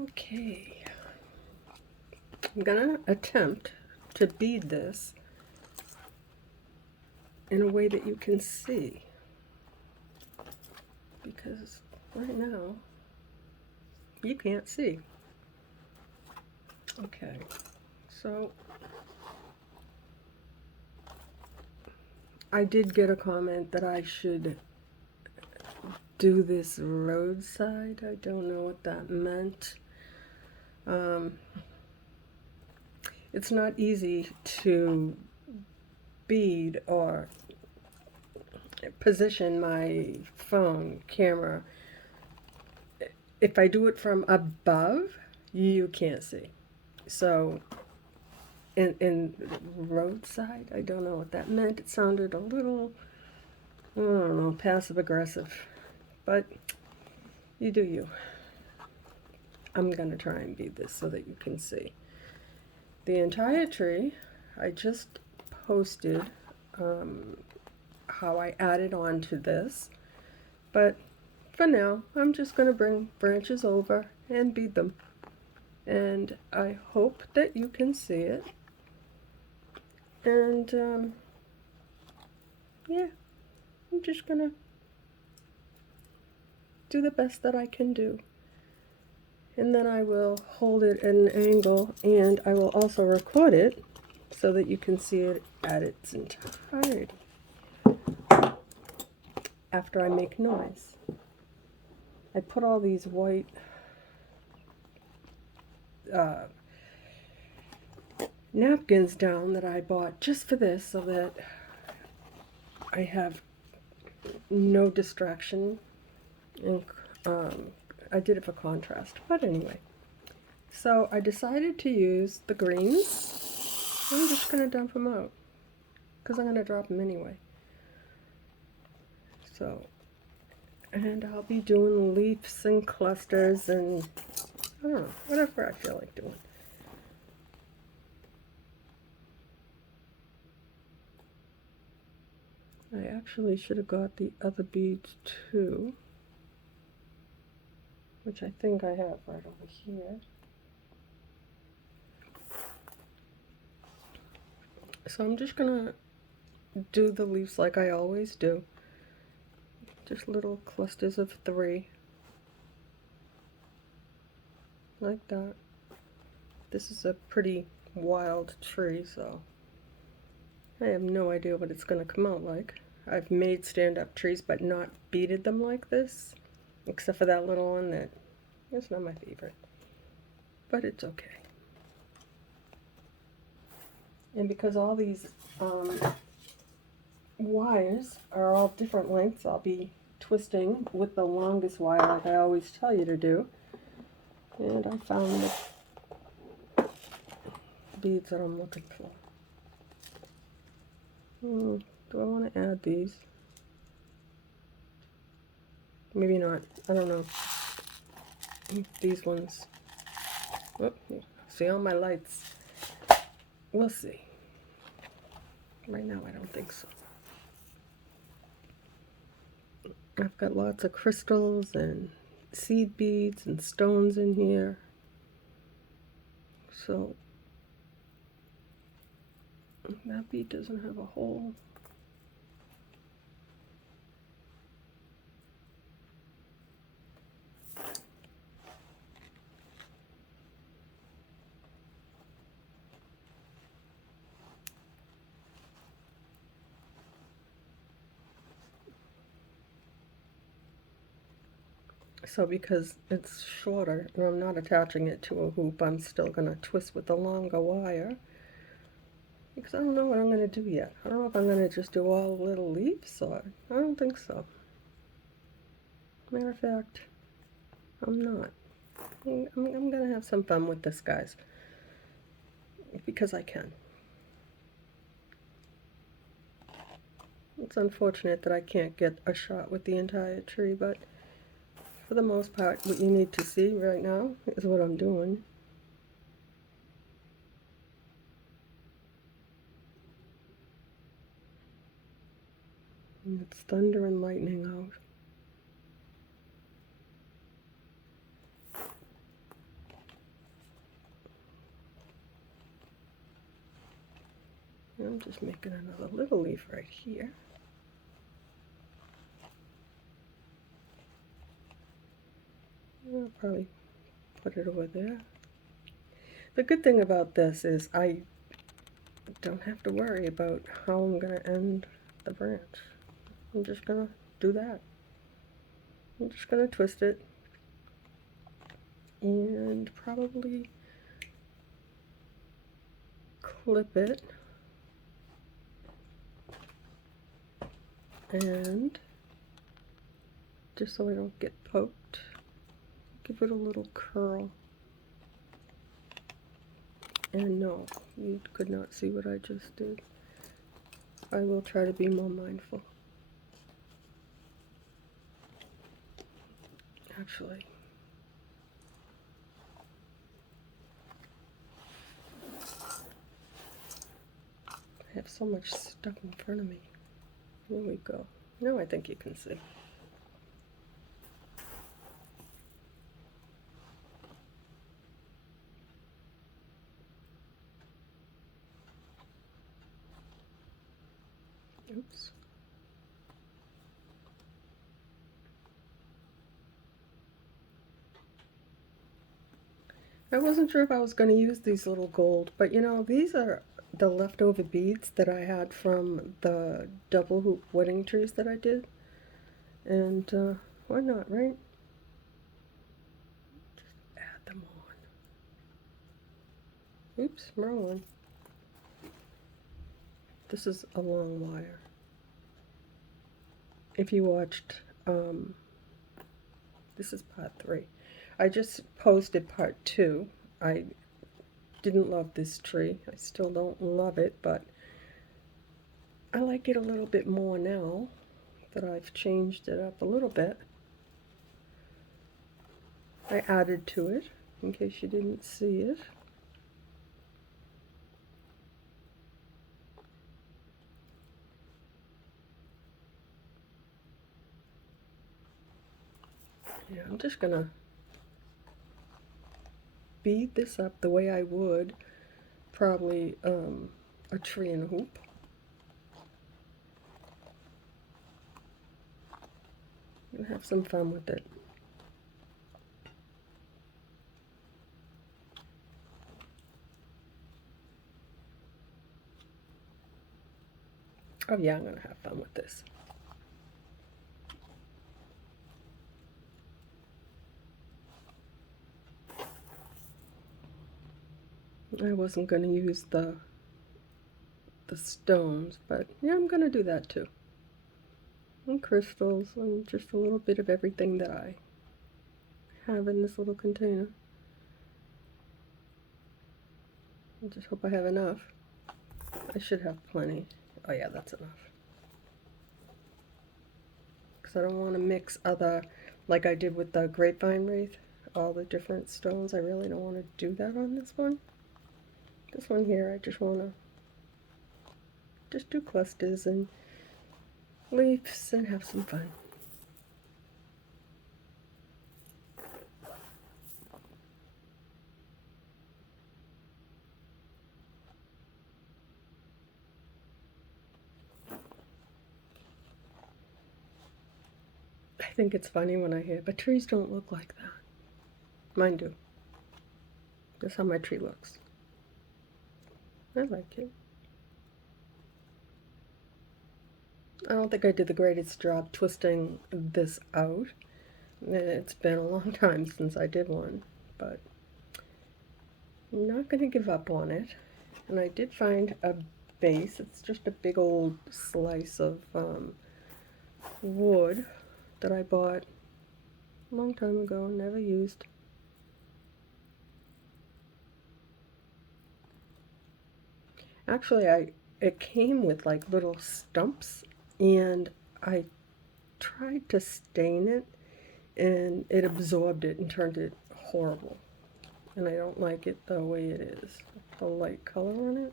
Okay, I'm gonna attempt to bead this in a way that you can see, because right now you can't see. Okay, so I did get a comment that I should do this roadside. I don't know what that meant. It's not easy to bead or position my phone camera. If I do it from above, you can't see. So in roadside, I don't know what that meant. It sounded a little, I don't know, passive aggressive, but you do you. I'm gonna try and bead this so that you can see the entire tree. I just posted how I added on to this, but for now I'm just gonna bring branches over and bead them, and I hope that you can see it. And yeah, I'm just gonna do the best that I can do, and then I will hold it at an angle, and I will also record it so that you can see it at its entirety after I make noise. I put all these white napkins down that I bought just for this, so that I have no distraction, and I did it for contrast. But anyway, so I decided to use the greens. I'm just going to dump them out because I'm going to drop them anyway. So, and I'll be doing leaves and clusters and I don't know, whatever I feel like doing. I actually should have got the other beads too, which I think I have right over here. So I'm just gonna do the leaves like I always do. Just little clusters of 3. Like that. This is a pretty wild tree, so I have no idea what it's gonna come out like. I've made stand-up trees but not beaded them like this, except for that little one that is not my favorite, but it's okay. And because all these wires are all different lengths, I'll be twisting with the longest wire like I always tell you to do. And I found the beads that I'm looking for. Do I want to add these? Maybe not. I don't know. These ones. Oh, see all my lights. We'll see. Right now I don't think so. I've got lots of crystals and seed beads and stones in here. So that bead doesn't have a hole. So because it's shorter and I'm not attaching it to a hoop, I'm still going to twist with the longer wire, because I don't know what I'm going to do yet. I don't know if I'm going to just do all little leaves, or I don't think so. Matter of fact, I'm not. I'm going to have some fun with this, guys, because I can. It's unfortunate that I can't get a shot with the entire tree, but for the most part, what you need to see right now is what I'm doing. And it's thunder and lightning out. I'm just making another little leaf right here. I'll probably put it over there. The good thing about this is I don't have to worry about how I'm going to end the branch. I'm just going to do that. I'm just going to twist it and probably clip it and just so I don't get poked, give it a little curl. And no, you could not see what I just did. I will try to be more mindful. Actually, I have so much stuff in front of me. Here we go. Now I think you can see. Oops. I wasn't sure if I was going to use these little gold, but you know, these are the leftover beads that I had from the double hoop wedding trees that I did. And why not, right? Just add them on. Oops, wrong one. This is a long wire. If you watched, this is part 3. I just posted part 2. I didn't love this tree. I still don't love it, but I like it a little bit more now that I've changed it up a little bit. I added to it, in case you didn't see it. Yeah, I'm just gonna bead this up the way I would probably a tree and a hoop. And have some fun with it. Oh yeah, I'm gonna have fun with this. I wasn't gonna use the stones, but yeah, I'm gonna do that too. And crystals and just a little bit of everything that I have in this little container. I just hope I have enough. I should have plenty. Oh yeah, that's enough. Because I don't want to mix other, like I did with the grapevine wreath, all the different stones. I really don't want to do that on this one. This one here, I just want to just do clusters and leaves and have some fun. I think it's funny when I hear, but trees don't look like that. Mine do. That's how my tree looks. I like it. I don't think I did the greatest job twisting this out. It's been a long time since I did one, but I'm not going to give up on it. And I did find a base. It's just a big old slice of wood that I bought a long time ago and never used. Actually, it came with like little stumps, and I tried to stain it, and it absorbed it and turned it horrible. And I don't like it the way it is. The light color on it.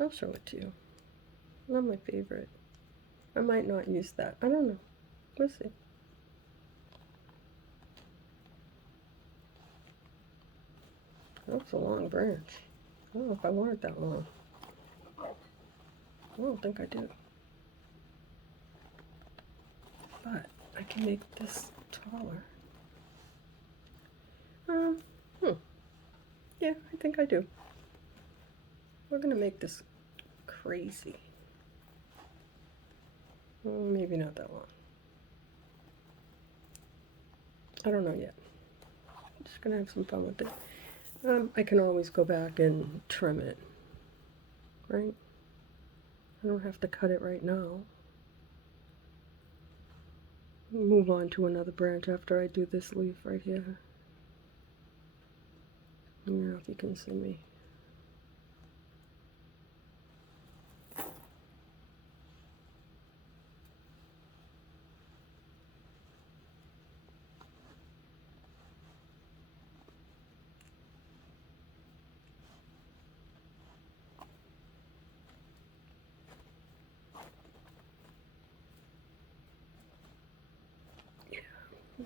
I'll show it to you. Not my favorite. I might not use that. I don't know. We'll see. That's a long branch. I don't know if I want it that long. I don't think I do. But I can make this taller. Hmm. Yeah, I think I do. We're gonna make this crazy. Well, maybe not that long. I don't know yet. I'm just gonna have some fun with it. I can always go back and trim it, right? I don't have to cut it right now. Move on to another branch after I do this leaf right here. I don't know if you can see me.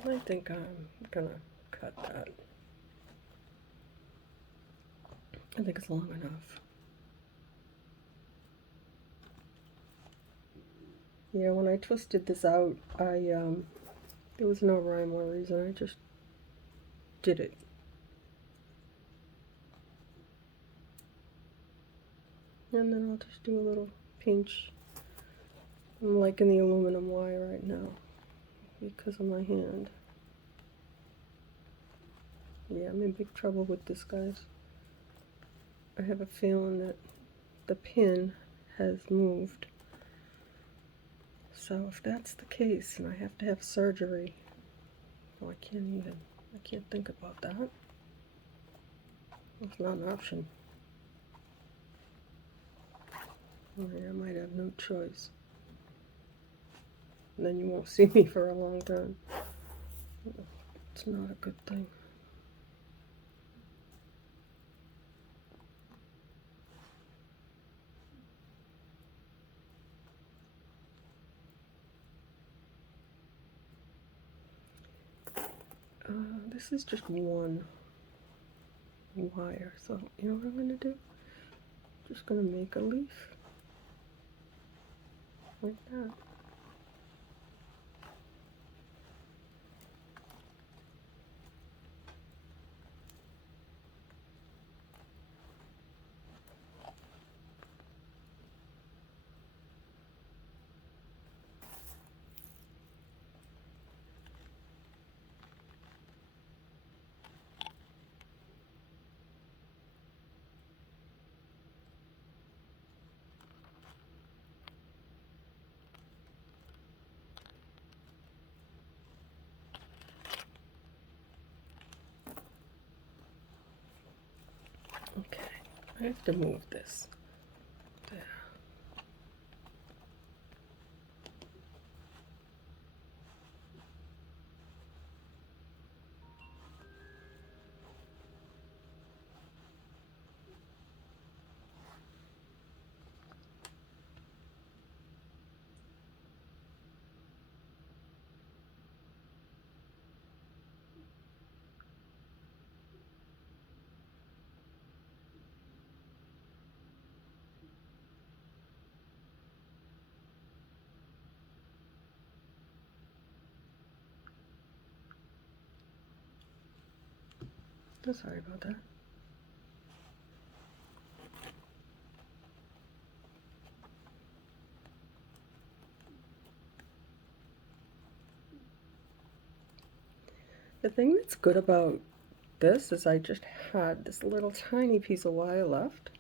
I think I'm gonna cut that. I think it's long enough. Yeah, when I twisted this out, there was no rhyme or reason. I just did it. And then I'll just do a little pinch. I'm liking the aluminum wire right now because of my hand. Yeah, I'm in big trouble with this, guys. I have a feeling that the pin has moved. So if that's the case and I have to have surgery, well, I can't think about that. It's not an option. I might have no choice. And then you won't see me for a long time. It's not a good thing. This is just one wire, so you know what I'm gonna do? Just gonna make a leaf like that. Okay, I have to move this. There. Oh, sorry about that. The thing that's good about this is I just had this little tiny piece of wire left,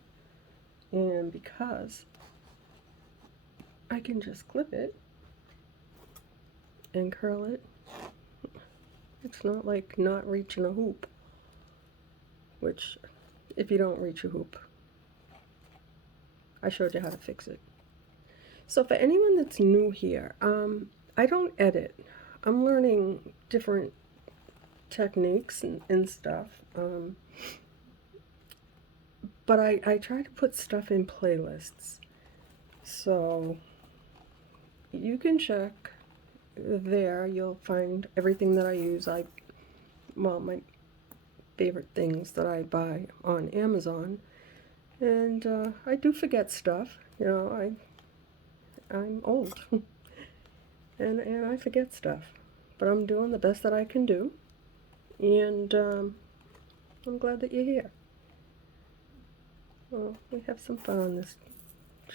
and because I can just clip it and curl it, it's not like not reaching a hoop, which if you don't reach a hoop, I showed you how to fix it. So for anyone that's new here, I don't edit. I'm learning different techniques and stuff. But I try to put stuff in playlists. So you can check there. You'll find everything that I use. Well, my favorite things that I buy on Amazon. And I do forget stuff. You know, I'm old and I forget stuff. But I'm doing the best that I can do, and I'm glad that you're here. Well, we have some fun on this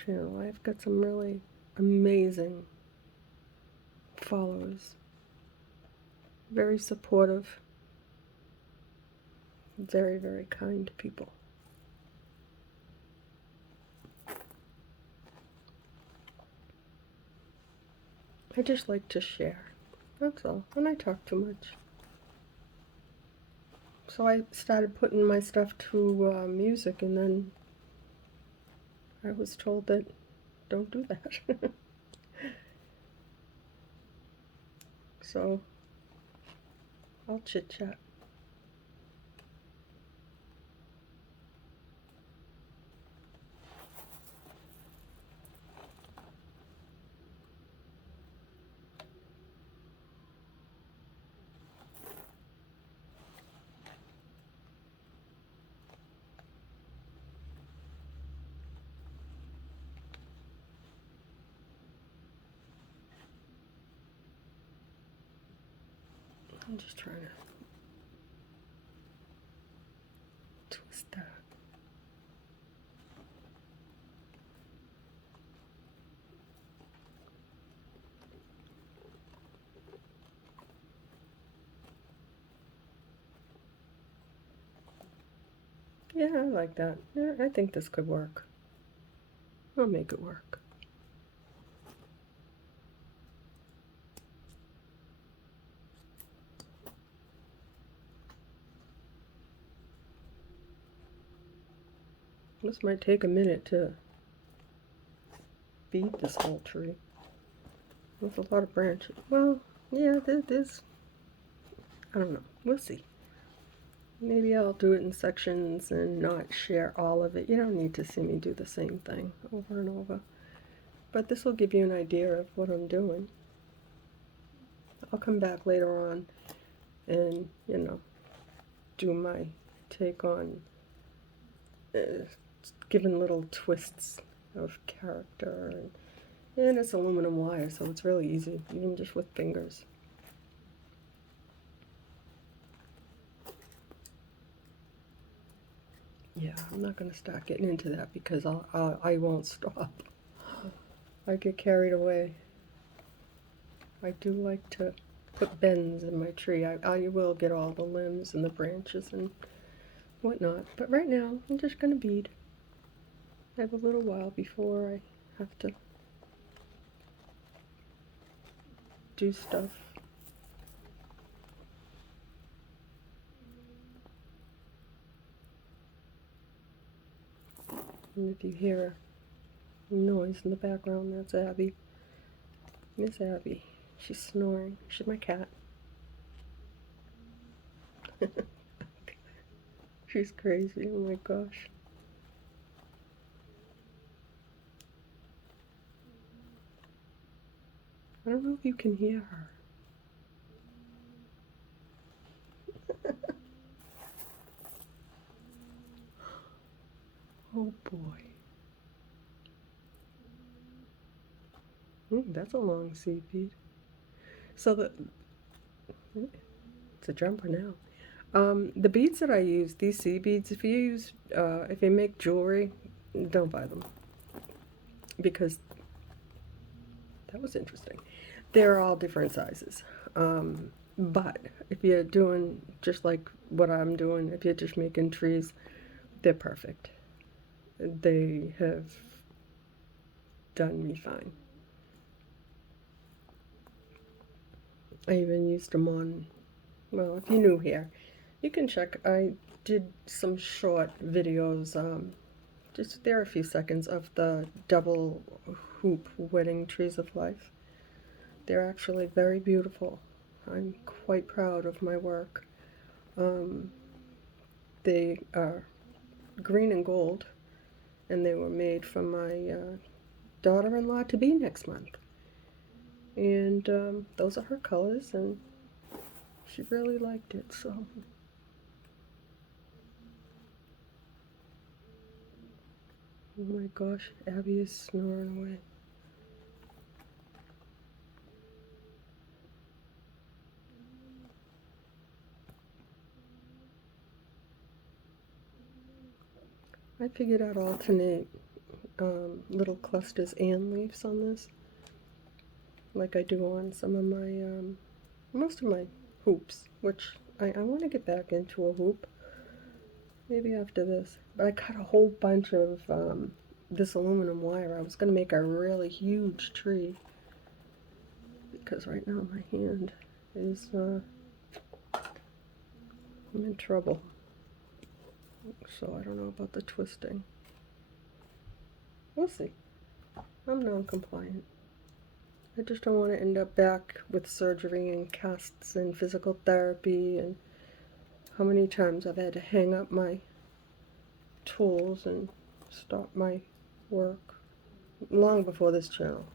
channel. I've got some really amazing followers, very supportive, very, very kind people. I just like to share, that's all, and I talk too much. So I started putting my stuff to music, and then I was told that don't do that. So I'll chit chat. I'm just trying to twist that. Yeah, I like that. Yeah, I think this could work. I'll make it work. This might take a minute to bead this whole tree. There's a lot of branches. Well, yeah, there's, I don't know. We'll see. Maybe I'll do it in sections and not share all of it. You don't need to see me do the same thing over and over. But this will give you an idea of what I'm doing. I'll come back later on and, you know, do my take on giving little twists of character. And it's aluminum wire, so it's really easy, even just with fingers. Yeah, I'm not going to start getting into that because I won't stop. I get carried away. I do like to put bends in my tree. I will get all the limbs and the branches and whatnot. But right now, I'm just going to bead. I have a little while before I have to do stuff. And if you hear noise in the background, that's Abby. Miss Abby. She's snoring. She's my cat. She's crazy. Oh my gosh. I don't know if you can hear her. Oh boy. That's a long seed bead. So it's a jumper now. The beads that I use, these seed beads, if you make jewelry, don't buy them. Because, that was interesting. They're all different sizes. But if you're doing just like what I'm doing, if you're just making trees, they're perfect. They have done me fine. I even used them on, well, if you're new here, you can check. I did some short videos, just there are a few seconds of the double hoop wedding trees of life. They're actually very beautiful. I'm quite proud of my work. They are green and gold, and they were made for my daughter-in-law to be next month. And those are her colors, and she really liked it, so. Oh my gosh, Abby is snoring away. I figured I'd alternate little clusters and leaves on this, like I do on some of my, most of my hoops, which I want to get back into a hoop, maybe after this. But I cut a whole bunch of this aluminum wire. I was going to make a really huge tree, because right now my hand is, I'm in trouble. So I don't know about the twisting. We'll see. I'm non-compliant. I just don't want to end up back with surgery and casts and physical therapy, and how many times I've had to hang up my tools and stop my work long before this channel.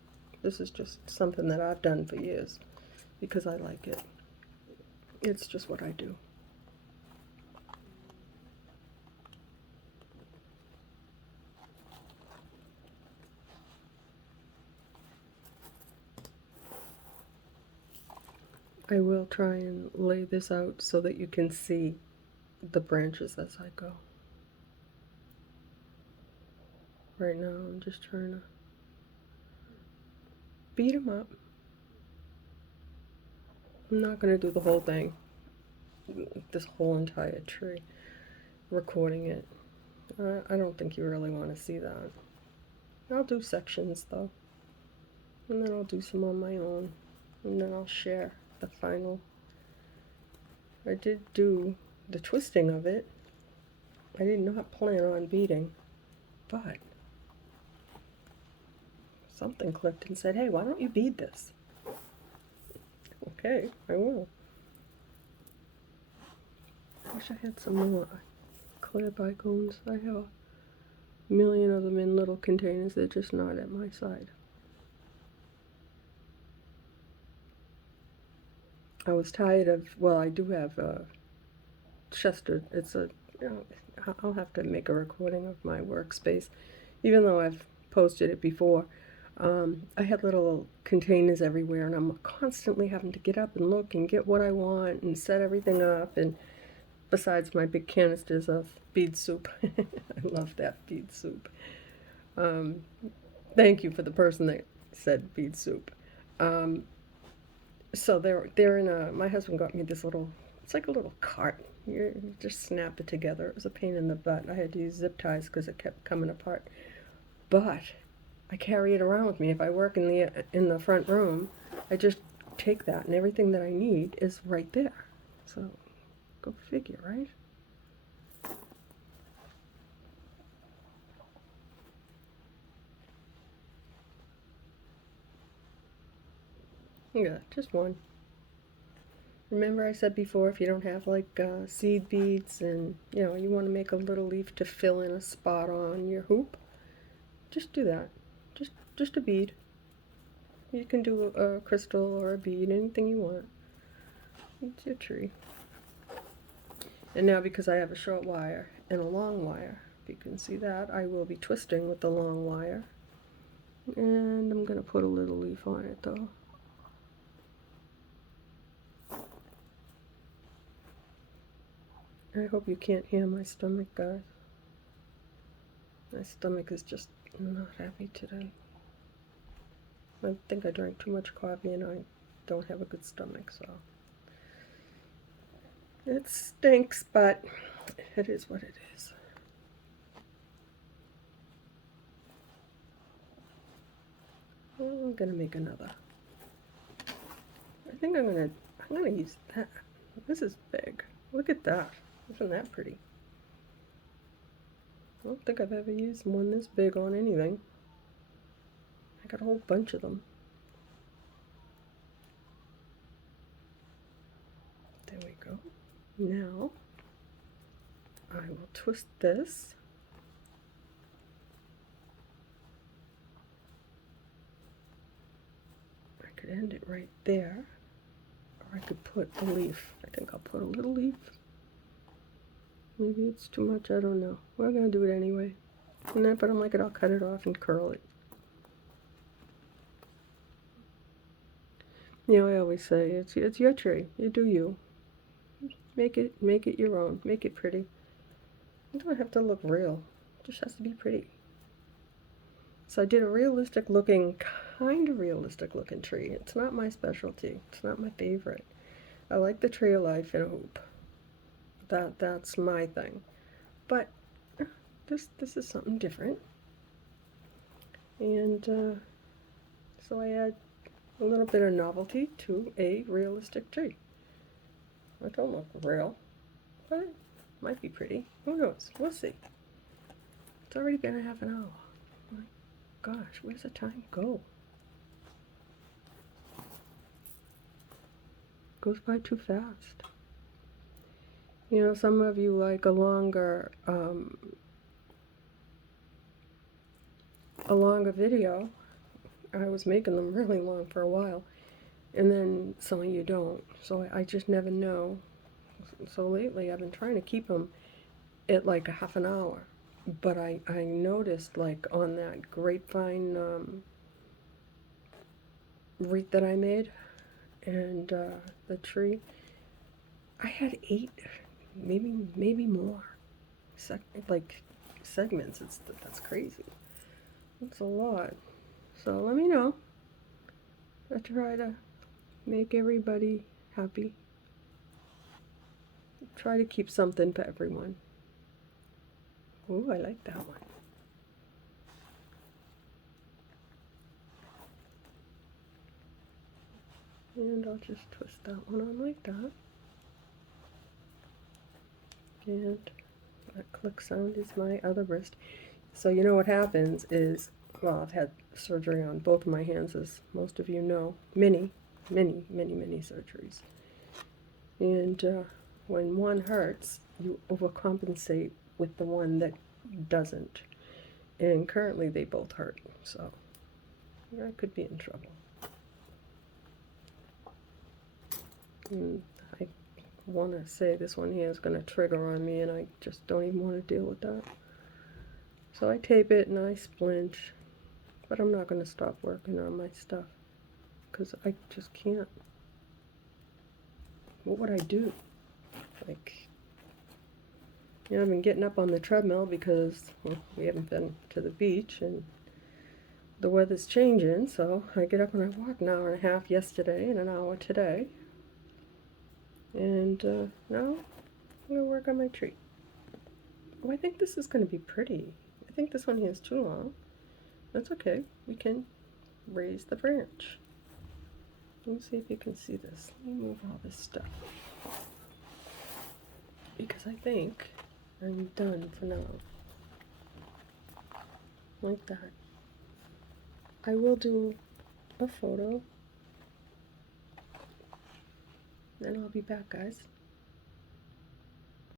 This is just something that I've done for years because I like it. It's just what I do. I will try and lay this out so that you can see the branches as I go. Right now I'm just trying to beat them up. I'm not going to do the whole thing, this whole entire tree, recording it. I don't think you really want to see that. I'll do sections though, and then I'll do some on my own, and then I'll share the final. I did do the twisting of it. I did not plan on beading, but something clicked and said, hey, why don't you bead this? Okay, I will. I wish I had some more clear bicones. I have a million of them in little containers. They're just not at my side. I was tired of, well, I do have Chester. It's a, you know, I'll have to make a recording of my workspace, even though I've posted it before. I had little containers everywhere, and I'm constantly having to get up and look and get what I want and set everything up. And besides my big canisters of bead soup, I love that bead soup. Thank you for the person that said bead soup. So they're in a. My husband got me this little. It's like a little cart. You just snap it together. It was a pain in the butt. I had to use zip ties because it kept coming apart. But I carry it around with me. If I work in the front room, I just take that, and everything that I need is right there. So, go figure, right? Yeah, just one. Remember I said before, if you don't have like seed beads and you want to make a little leaf to fill in a spot on your hoop, just do that. Just a bead. You can do a crystal or a bead, anything you want. It's your tree. And now because I have a short wire and a long wire, if you can see that, I will be twisting with the long wire. And I'm going to put a little leaf on it though. I hope you can't hear my stomach, guys. My stomach is just not happy today. I think I drank too much coffee and I don't have a good stomach, so it stinks, but it is what it is. I'm gonna make another. I think I'm gonna use that. This is big. Look at that. Isn't that pretty? I don't think I've ever used one this big on anything. I got a whole bunch of them. There we go. Now, I will twist this. I could end it right there, or I could put a leaf. I think I'll put a little leaf. Maybe it's too much, I don't know. We're gonna do it anyway. And then if I don't like it, I'll cut it off and curl it. I always say, it's your tree. You do you. Make it your own. Make it pretty. You don't have to look real. Just has to be pretty. So I did a realistic looking, kind of realistic looking tree. It's not my specialty. It's not my favorite. I like the tree of life in a hoop. That's my thing. But this is something different. And so I add a little bit of novelty to a realistic tree. It don't look real, but it might be pretty. Who knows? We'll see. It's already been a half an hour. My gosh, where's the time go? It goes by too fast. You know, some of you like a longer video. I was making them really long for a while, and then some of you don't. So I just never know. So lately I've been trying to keep them at like a half an hour. But I noticed, like, on that grapevine wreath that I made, and the tree, I had 8, maybe more, segments. That's crazy. That's a lot. So let me know. I try to make everybody happy. Try to keep something for everyone. Ooh, I like that one. And I'll just twist that one on like that. And that click sound is my other wrist. So you know what happens is, well, I've had surgery on both of my hands, as most of you know. Many surgeries. And when one hurts, you overcompensate with the one that doesn't. And currently they both hurt, so I could be in trouble. And I want to say this one here is going to trigger on me, and I just don't even want to deal with that. So I tape it and I splinch, but I'm not going to stop working on my stuff because I just can't. What would I do? Like, you know, I've been getting up on the treadmill because, well, we haven't been to the beach and the weather's changing, so I get up and I walk an hour and a half yesterday and an hour today. And now I'm going to work on my tree. Oh, I think this is going to be pretty. I think this one here is too long. That's okay. We can raise the branch. Let me see if you can see this. Let me move all this stuff. Because I think I'm done for now. Like that. I will do a photo. Then I'll be back, guys.